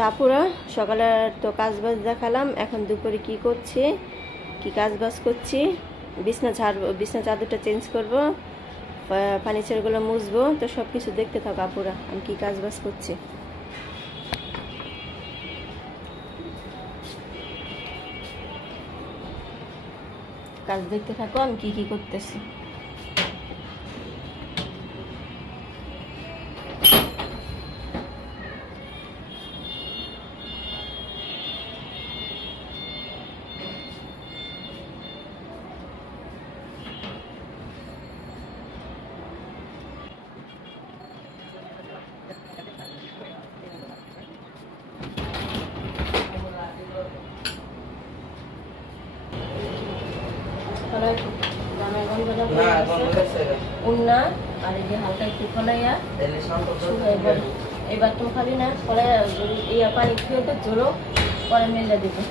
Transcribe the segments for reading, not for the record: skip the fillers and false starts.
তারপরে সকালে তো কাজ বাজ দেখালাম, এখন দুপুরে কি করছি, কি কাজ বাজ করছি, বিছনা ঝাড়বো, বিছনা চাদরটা চেঞ্জ করব, ফার্নিচারগুলো মুছবো। তো সব কিছু দেখতে থাকো আপুরা, আমি কি কাজ বাজ করছি। কাজ দেখতে থাকো আমি কি কি করতেছি। উন্না আর এই যে হালকা একটু ফলাইয়া এবার তো খাবি না, ফলাইয়া ইয়া পানি খেয়ে তো জোরো পরে মেলে দেবো।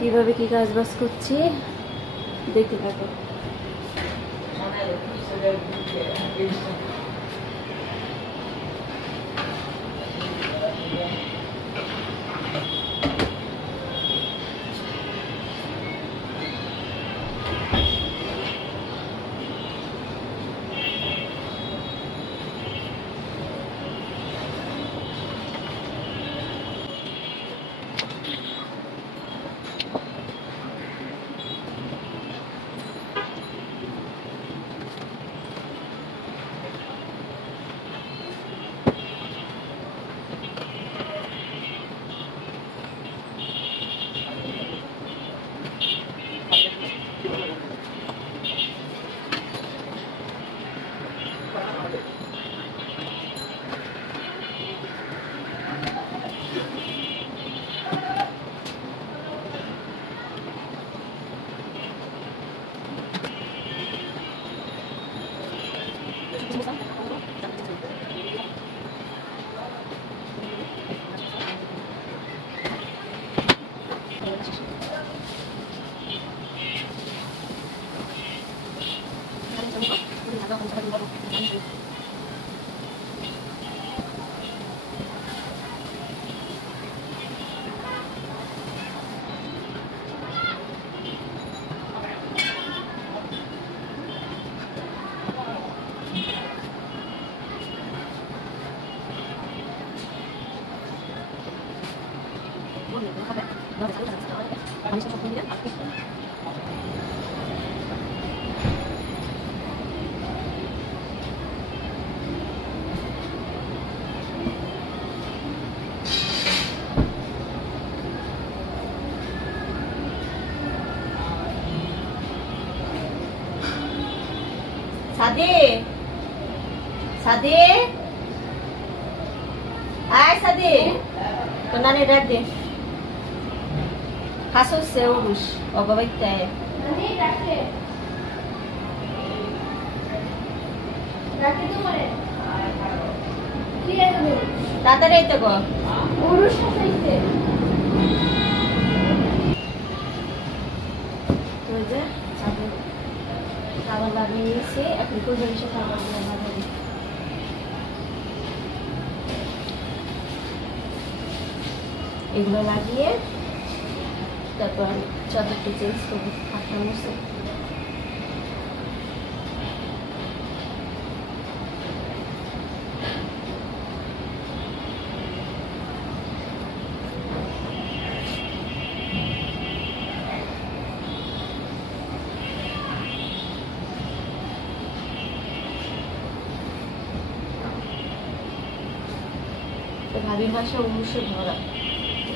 কিভাবে কি কাজ বাজ করছি দেখতে থাকো। সাদে সাদে আয় সাদে তো নানি ডাক দে খাসো সে উরুস অগবাইতে নানি ডাকে ডাকে তোমারে কি এলো তাড়াতাড়ি তো গো উরুস খাইতে তো যে সাদে খাবার লাগিয়েছি, এখন পরিবেশে খাবারগুলো লাগাবো। এগুলো লাগিয়ে তারপর চাদরটা চেঞ্জ করবো, হাতটা মুছে। ভাবির বাসা উড়ুষে ভরা।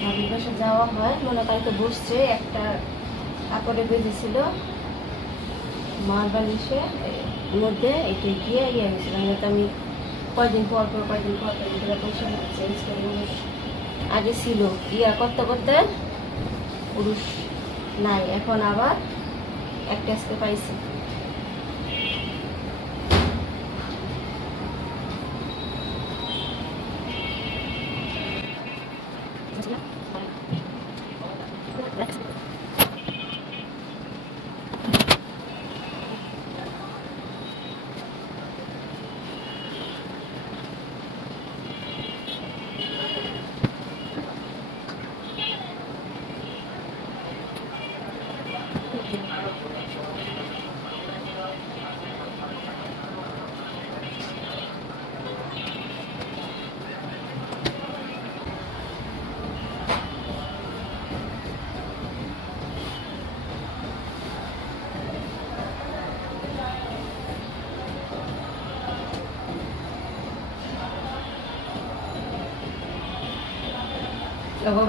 ভাবির বাসা যাওয়া হয়, মনে কালকে বসছে একটা কাপড়ে বেঁধেছিল মার বালিশে মধ্যে, এটা গিয়ে গেছিলাম। তো আমি কয়দিন পর এগুলো পয়সা চেঞ্জ করে উড়ুষ আগে ছিল করতে করতে উড়ুষ নাই, এখন আবার একটা আজকে পাইছি।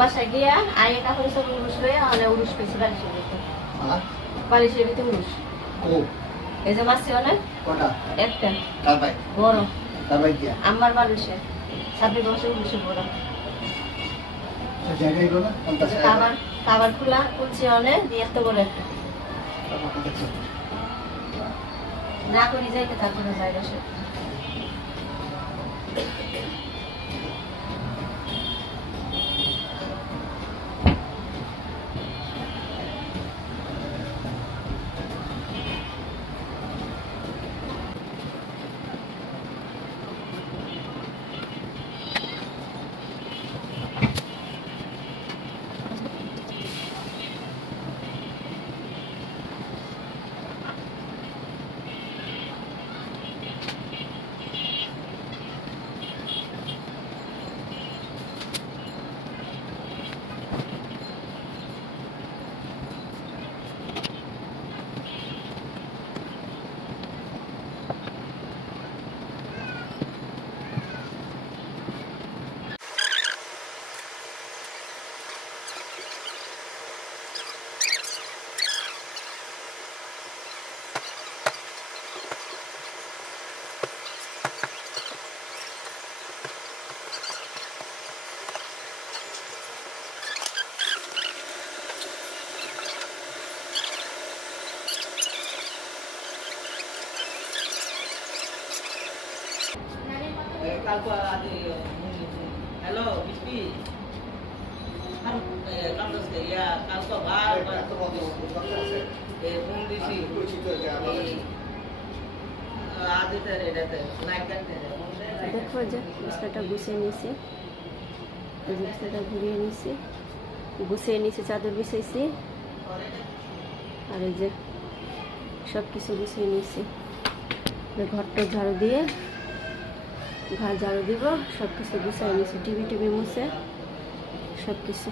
বাসায় গিয়া আগে কাপড় সব উড়ুষ লইয়া মানে উড়ুষ পেয়েছি বালিশের ভিতরে, বালিশের ভিতরে উড়ুষ। এই যে মাসি অনেক একটা বড় আমার বালিশে সাথে বসে উড়ুষে বড় খাবার খোলা খুলছে অনেক দিয়ে এত বড় একটা না করি যাইতে তারপরে যাই বসে। Hello, Bispi. Kan kampus ya, kalau bar phone disi. आधे तेरे रहते नाइट करते हैं। দেখো যে বিছানাটা গুছিয়ে নিয়েছি, এই যে বিছানাটা ঘুরিয়ে নিয়েছি, গুছিয়ে নিয়েছি, চাদর বিছাইছি, আর এই যে সব কিছু গুছিয়ে নিয়েছি। ঘরটা ঝাড়ু দিয়ে ঘর ঝাড়ু দিব, সব কিছু গুছিয়ে নিয়েছি, টিভি মুছে সব কিছু।